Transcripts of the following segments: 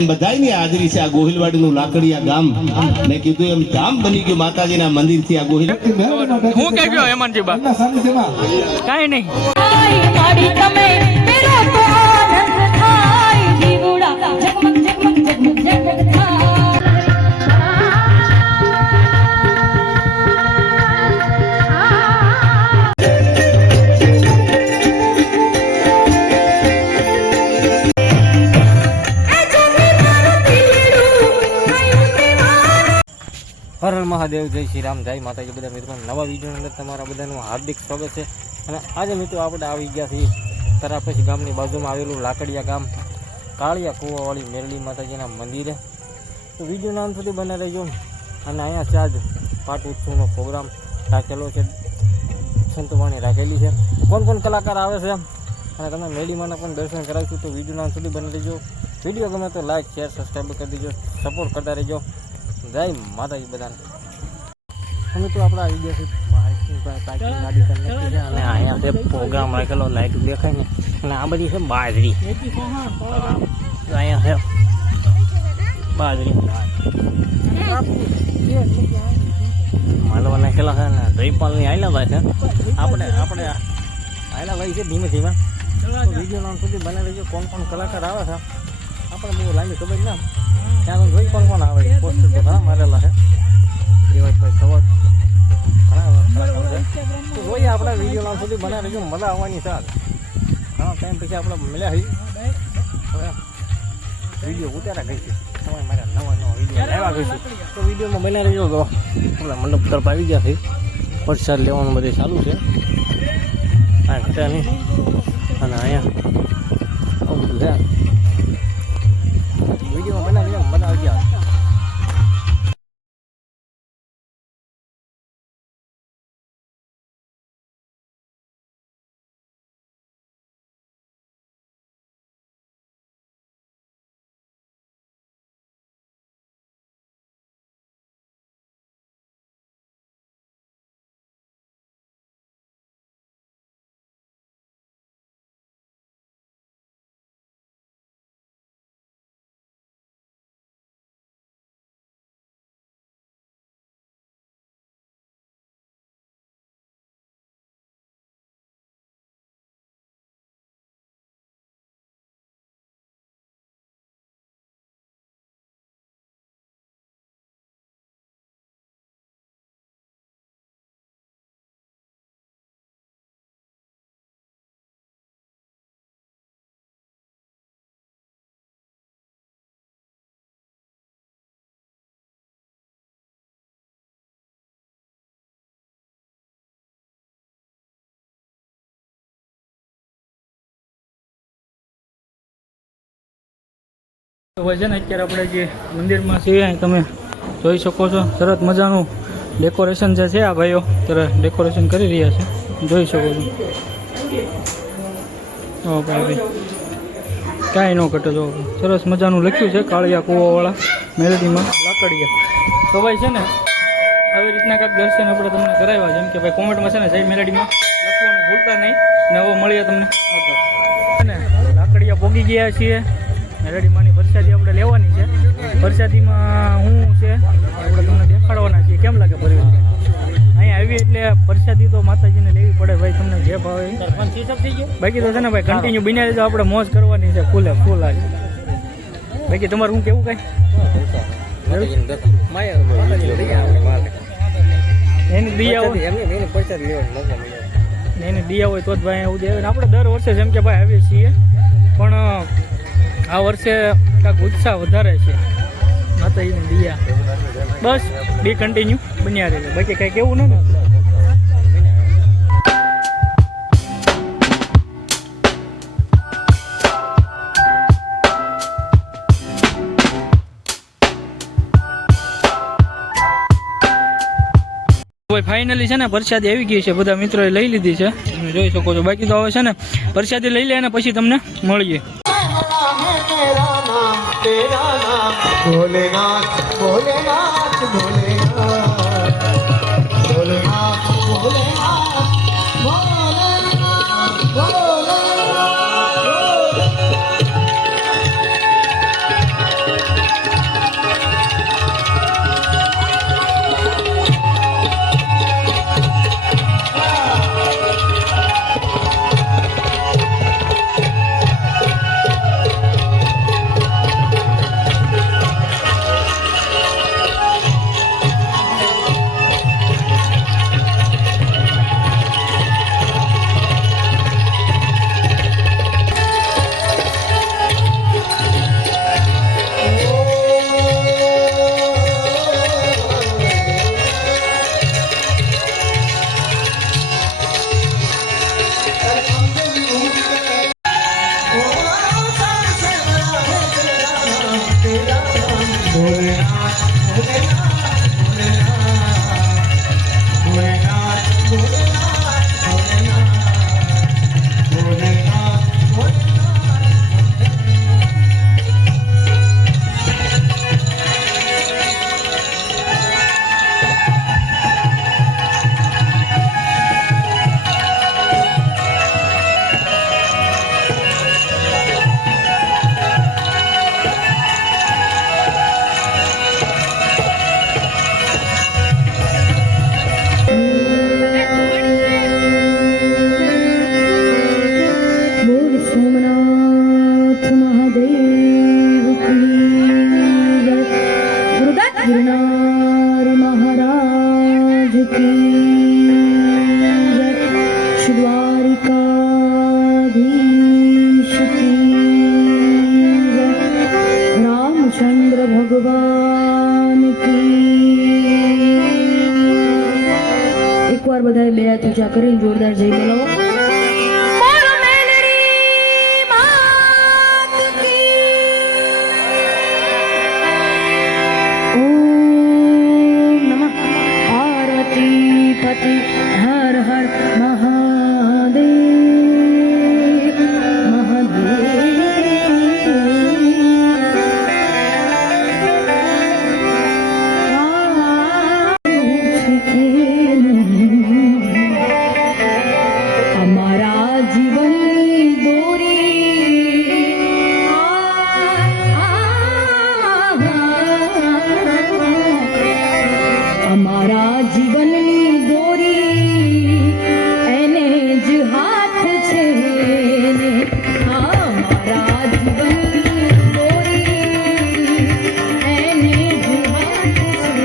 બધાયની હાજરી છે આ ગોહિલવાડીનું લાકડીયા ગામ મેં કીધું એમ ગામ બની ગયું માતાજીના મંદિરથી આ ગોહિલ હું કઈ ગયો હેમંતજી બા કાઈ નહીં હર હર મહાદેવ, જય શ્રી રામ, જય માતાજી. બધા મિત્રો નવા વિડીયોની અંદર તમારા બધાનું હાર્દિક સ્વાગત છે. અને આજે મિત્રો આપણે આવી ગયા છીએ તરાપસી ગામની બાજુમાં આવેલું લાકડિયા ગામ કાળિયા કુવાવાળી મેરડી માતાજીના મંદિરે. તો વિડીયો નામ સુધી બને રહેજો. અને અહીંયા છે આજ પાટ ઉત્સવનો પ્રોગ્રામ રાખેલો છે, સંતવાણી રાખેલી છે. કોણ કોણ કલાકાર આવે છે અને તમે મેરડીમાંના પણ દર્શન કરાવીશું. તો વિડીયો નામ સુધી બને રહેજો. વિડીયો ગમે તો લાઈક શેર સબસ્ક્રાઈબ કરી દેજો, સપોર્ટ કરતા રહેજો. જય માતાજી બધાને. મિત્રો આપણે આવી ગયા છે પાર્કિંગ ગાડી કરી છે. અને અહીંયા છે પ્રોગ્રામ રાખેલો, લાઈટ દેખાય ને. અને આ બધી છે બાજરી, અહીંયા છે બાજરી માલવા નાખેલા છે. ને જયપાલની આયલા ભાઈ છે, આપણે આયલા ભાઈ છે ધીમે ધીમે. વિડીયો નામ સુધી બને રહેજો. કોણ કોણ કલાકાર આવે છે આપણે બહુ લાંબી ખબર ના, ત્યાં તો જોઈ કોણ કોણ આવે. પોસ્ટર તો ઘણા મારેલા છે, દેવાજભાઈ ખબર ઘણા તો જોઈએ. આપણા વિડીયો નામ સુધી બના રહેજો, મજા આવવાની છે. ઘણા ટાઈમ પછી આપણે મળ્યા છીએ, હવે વિડીયો ઉતારા ગઈશું. તમે મારા નવા વિડીયો લેવા ગઈશું તો વિડીયોમાં બના રહેજો. તો આપણા મંડપ તરફ આવી ગયા છે, પ્રસાદ લેવાનું બધે ચાલુ છે. આ ઘટા નહીં અને અહીંયા આવું બધું છે. વિડીયોમાં બનાવી મજા આવી ગયા. છે ને અત્યારે આપણે જે મંદિરમાં છીએ તમે જોઈ શકો છો. સરસ મજાનું ડેકોરેશન જે છે આ ભાઈઓ ત્યારે ડેકોરેશન કરી રહ્યા છે, જોઈ શકો છો. ઓ ભાઈ કાંઈ ન ઘટે. જો સરસ મજાનું લખ્યું છે કાળિયા કુવાવાળા મેરડીમાં લાકડિયા. તો ભાઈ છે ને આવી રીતના કાંઈક દર્શન આપણે તમને કરાવ્યા. જેમ કે ભાઈ કોમેન્ટમાં છે ને જય મેરડીમાં લખવાનું ભૂલતા નહીં. ને હવે મળીએ તમને ને લાકડિયા પોગી ગયા છીએ. મેરડીમાંની પ્રસાદી આપણે લેવાની છે. પ્રસાદીમાં શું છે આપણે તમને દેખાડવાના છીએ. કેમ લાગે પરિવાર અહીંયા આવી એટલે પ્રસાદી તો માતાજીને લેવી પડે ભાઈ, તમને જે ભાવે. બાકી તો છે ને ભાઈ કન્ટિન્યુ બિના લીધો આપણે મોજ કરવાની છે ફૂલે ફૂલ. આજે બાકી તમારું શું કેવું કાંઈ એની દિયા હોય એની દિયા હોય તો જ ભાઈ એવું દે. આપણે દર વર્ષે જેમ કે ભાઈ આવીએ છીએ, પણ આ વર્ષે કાંઈક ઉત્સાહ વધારે છે માતાજીની દિયા. બસ બી કન્ટિન્યુ બન્યા રહે, બાકી કાંઈક એવું ને. ફાઇનલી છે ને પ્રસાદી આવી ગઈ છે, બધા મિત્રોએ લઈ લીધી છે, જોઈ શકો છો. બાકી તો હવે છે ને પ્રસાદી લઈ લે અને પછી તમને મળીએ. तेरा नाम भोलेनाथ भोलेनाथ भोलेनाथ भोलेनाथ भोलेनाथ भोलेनाथ બોલ સોમનાથ મહાદેવ કી જય. ગુરુદત્ત ગિરનાર મહારાજ કી જય. શ્રી દ્વારિકાધીશ કી જય. રામચંદ્ર ભગવાન કી. એકવાર બધાએ બે હાથ ઊંચા કરીને જોરદાર જય બોલાવો. ઓમ નમઃ પાર્વતી પતિ હર હર મહાદેવ અમારા જીવનની દોરી અમારા જીવનની દોરી એને જ હાથ છે ને. અમારા જીવનની દોરી એને જ હાથ છે.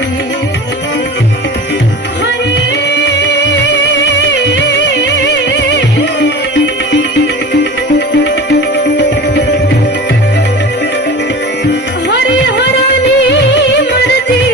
હરિહરની મરજી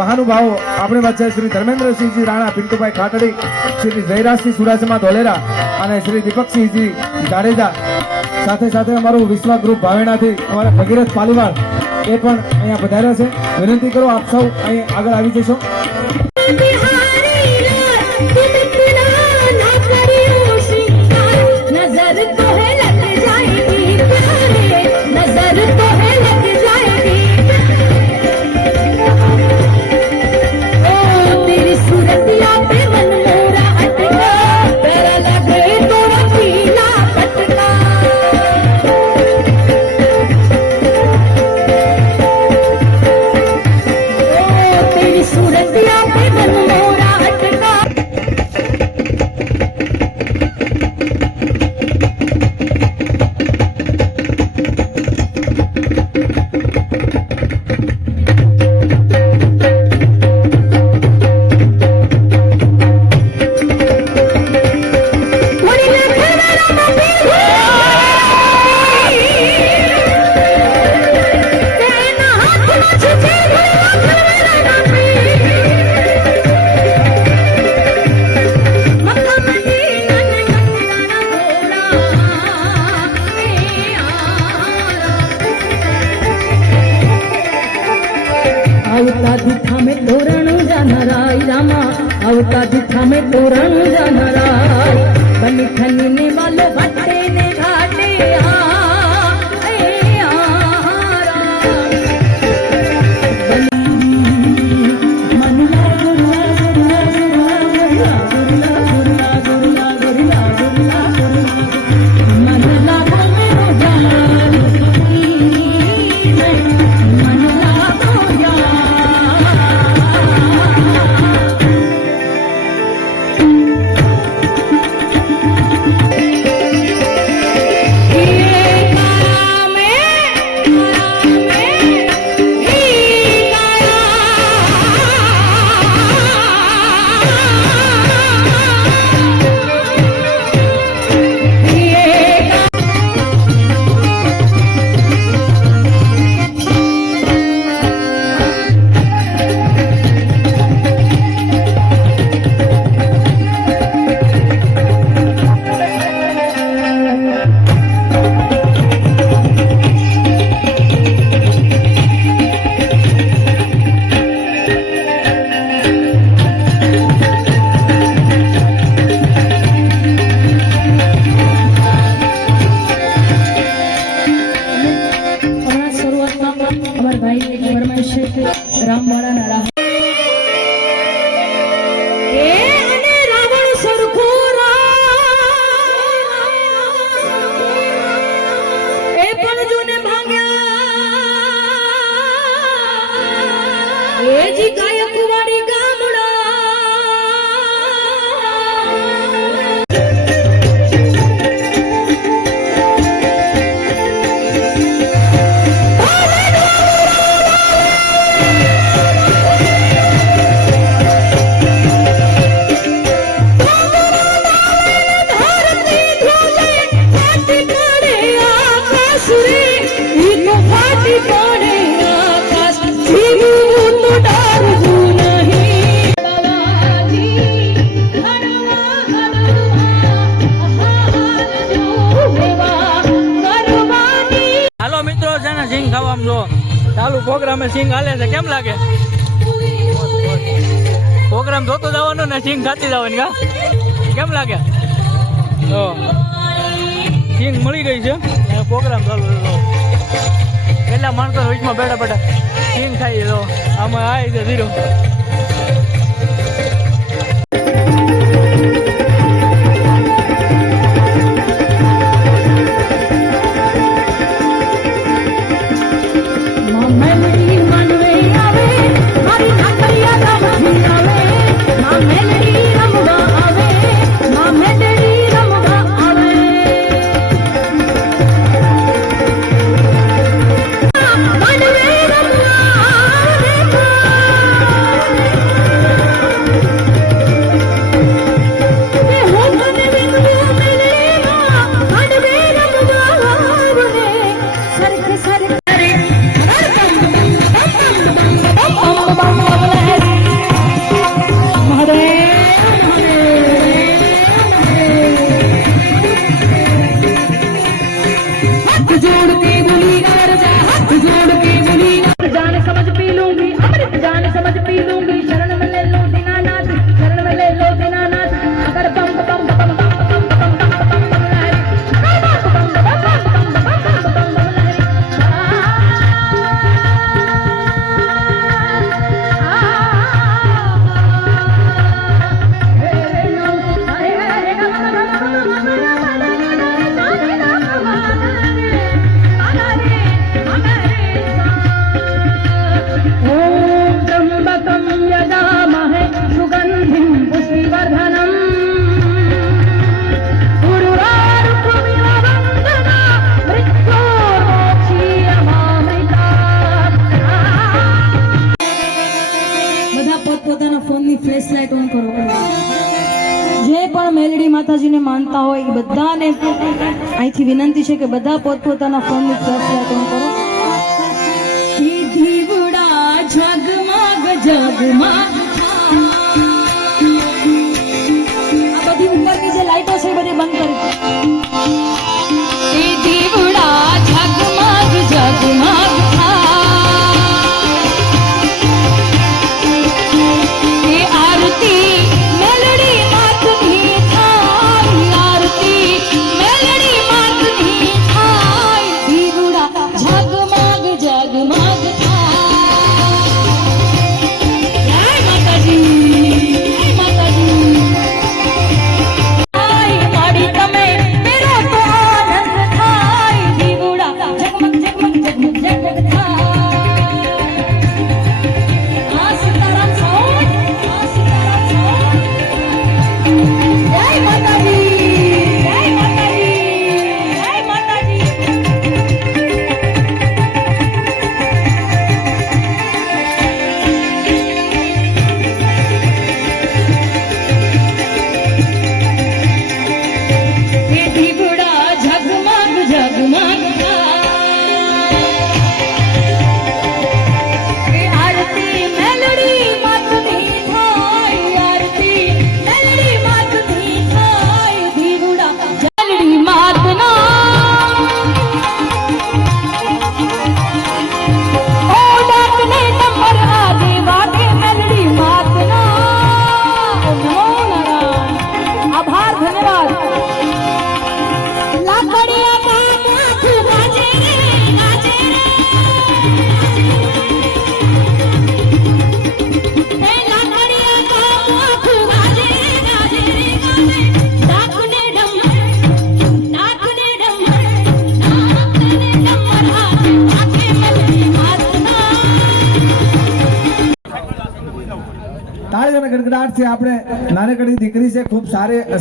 મહાનુભાવો આપણી વચ્ચે શ્રી ધર્મેન્દ્રસિંહજી રાણા પિન્ટુભાઈ ખાટડી, શ્રી જયરાજસિંહ સુરાજમાં ધોલેરા અને શ્રી દીપકસિંહજી જાડેજા, સાથે સાથે અમારું વિશ્વા ગ્રુપ ભાવેણાથી અમારા ભગીરથ પાલીવાલ એ પણ અહીંયા પધાર્યા છે. વિનંતી કરો આપ સૌ અહીં આગળ આવી જશો. नजर तो है लग जाएगी प्यारे, नजर तो है लग जाएगी. ओ तेरी सूरतिया पे मन मोरा अटका, तेरा लगे तो रखीला पटका. ओ तेरी सूरतिया पे मन मोरा का दिखा में तो रंग जनराय बनी खनी वालो घाटे ने घाटे ચાલુ પ્રોગ્રામે સિંગ હાલે છે, કેમ લાગે? પ્રોગ્રામ જોતો જવાનો ને સિંગ ખાતી જવાની, કા કેમ લાગે? તો સિંગ મળી ગઈ છે, પ્રોગ્રામ ચાલુ છે. કેટલા માણસો વીચમાં બેઠા બેઠા સિંગ ખાઈ તો આમાં આવી છે ધીરો. ફ્લેશલાઇટ ઓન કરો. જે પણ મેલડી માતાજીને માનતા હોય એ બધાને અહીંથી વિનંતી છે કે બધા પોતપોતાના ફોનની ફ્લેશલાઇટ ઓન કરો. દીવડા જગમગ જગમગ, આ બધી ઉપરની જે લાઈટો છે એ બધી બંધ કરી. દીવડા જગમગ જગમગ આરતી ગડગડાટ છે. આપણે નાનકડી દીકરી છે, ખૂબ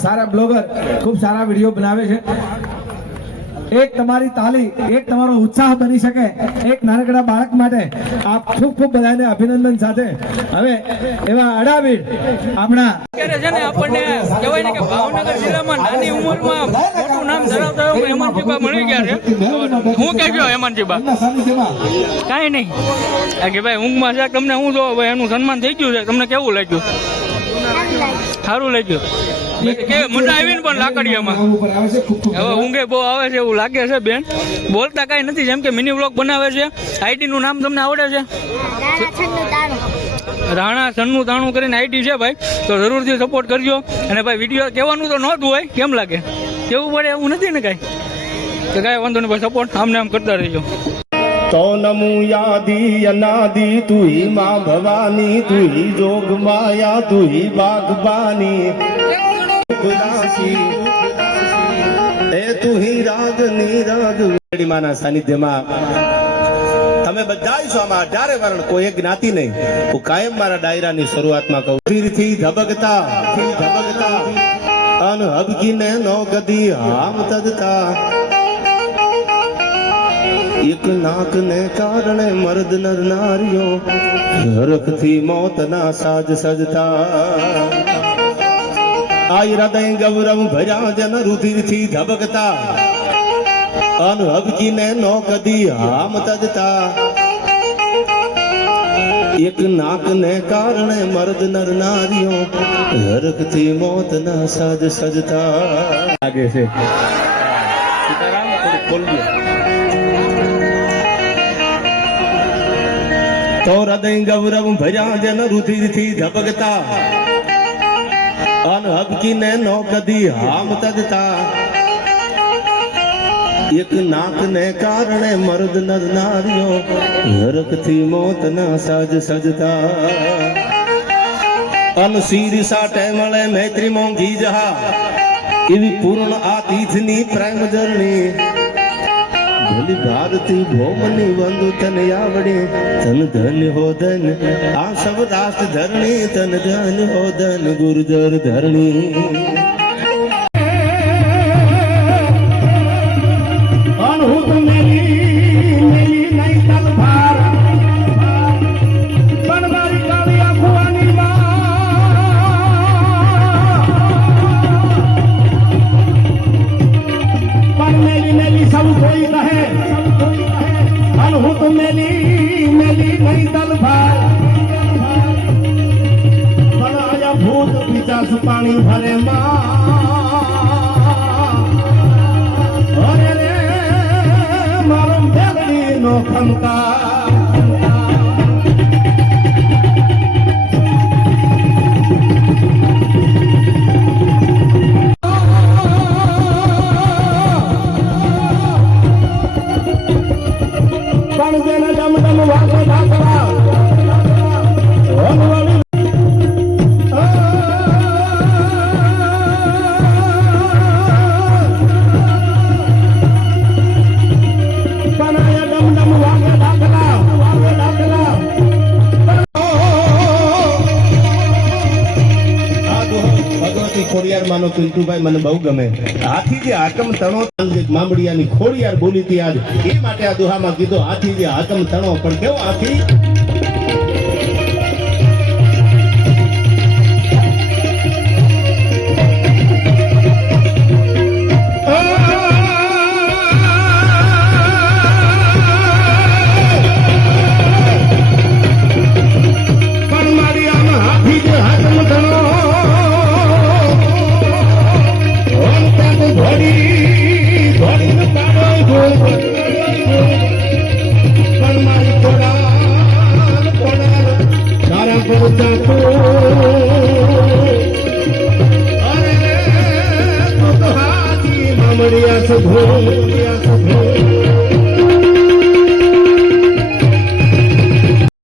સારા બ્લોગર, ખૂબ સારા વિડીયો બનાવે છે. એક તમારી તાલી, એક તમારો ઉત્સાહ બની શકે એક નાનકડા બાળક માટે. આપ ખૂબ ખૂબ બધાને અભિનંદન સાથે હવે એવા અડાવીર આપણા અત્યારે છે ને આપણને કહેવાય ને કે ભાવનગર જિલ્લામાં નાની ઉંમરમાં મોટું નામ ધરાવતા એવા હેમાંતજીબા મળી ગયા છે. હું કહેજો હેમાંતજીબા કાંઈ નહીં આ કે ભાઈ ઊંઘમાં છે તમને હું જો ભાઈ એનું સન્માન થઈ ગયું છે, તમને કેવું લાગ્યું? સારું લાગ્યું કે મજા આવી ને પણ લાકડીયામાં હવે ઊંઘે બહુ આવે છે એવું લાગે છે. બેન બોલતા કાંઈ નથી, જેમ કે મિની વ્લોગ બનાવે છે. આઈડી નું નામ તમને આવડે છે? રાણા સન્નું તાણું કરીને આઈડી છે ભાઈ, તો જરૂરથી સપોર્ટ કરજો. અને ભાઈ વિડીયો કહેવાનું તો નહોતું હોય, કેમ લાગે? કેવું પડે એવું નથી ને કાંઈ, તો કાંઈ વાંધો નહીં ભાઈ, સપોર્ટ આમને આમ કરતા રહેજો. तो नमु यादी अनादि तू ही माँ भवानी, तू ही जोग माया, तू ही बागबानी, ए तू ही रागनी राग. માના સાનિધ્યમાં તમે બધા છો. આમાં 18 વર્ણ કોઈ એક જ્ઞાતિ નહીં. હું કાયમ મારા ડાયરાની શરૂઆતમાં કહું, તીરથી ધબકતા અન હબકીને નો ગદી આમ તદતા, એક નાક ને કારણે મર્દ નર નારીઓ હરખથી મોતના સાજ સજતા. આઈ હૃદય ગૌરવ ભર્યા જન રુધિરથી ધબકતા અન હબકીને નો કદી આમ તજતા, એક નાક ને કારણે મર્દ નર નારીઓ હરખથી મોતના સાજ સજતા. લાગે છે સીતારામ થોડું બોલજો. તો હૃદય ગૌરવ ભર્યા જન રુધિરથી ધબકતા અન હબકીને નો કદી હામ તજતા, એક નાક ને કારણે મર્દ નર નારીઓ હરખથી મોતના સાજ સજતા. અન શીર સાટે મળે મૈત્રી મોંઘી જહા, એવી પૂર્ણ આ તીર્થની પ્રેમ જરણી. ભલી ભારતી ભોમની વંદુ તન આવડે, તન ધન હો ધન આ સબ રાષ્ટ્ર ધરણી, તન ધન હો ધન ગુરુદર ધરણી. અનહુત મેલી નહીં તલ ભાર, બનવારી કાવ્યા ભુવાની માં, મેલી સબ કોઈ કહે, અનહુત મેલી નહીં તલ ભાર, બનાયા ભૂત પિચાસ પાણી ભરે માં. અરે રે મારો મેલડી નો ખમકા, પણ જેને ડમ ડમ વાગે ઢાકરા ખોડિયાર માનો પિન્ટુભાઈ મને બહુ ગમે. હાથી જે હાકમ તણો, મામડિયાની ખોડિયાર બોલી હતી આજ, એ માટે આ દુહામાં કીધો હાથી જે હાકમ તણો. પણ કેવો હાથી?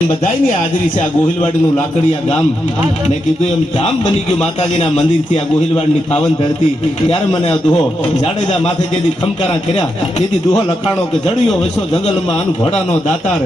બધાની હાજરી છે આ ગોહિલવાડનું લાકડીયા ગામ. મેં કીધું એમ ધામ બની ગયું માતાજીના મંદિરથી આ ગોહિલવાડની પાવન ધરતી. ત્યારે મને આ દુહો જાડેજા માથે જેથી ખમકારા કર્યા તેથી દુહો લખાણો કે જડિયો વસો જંગલમાં ઘોડાનો દાતાર.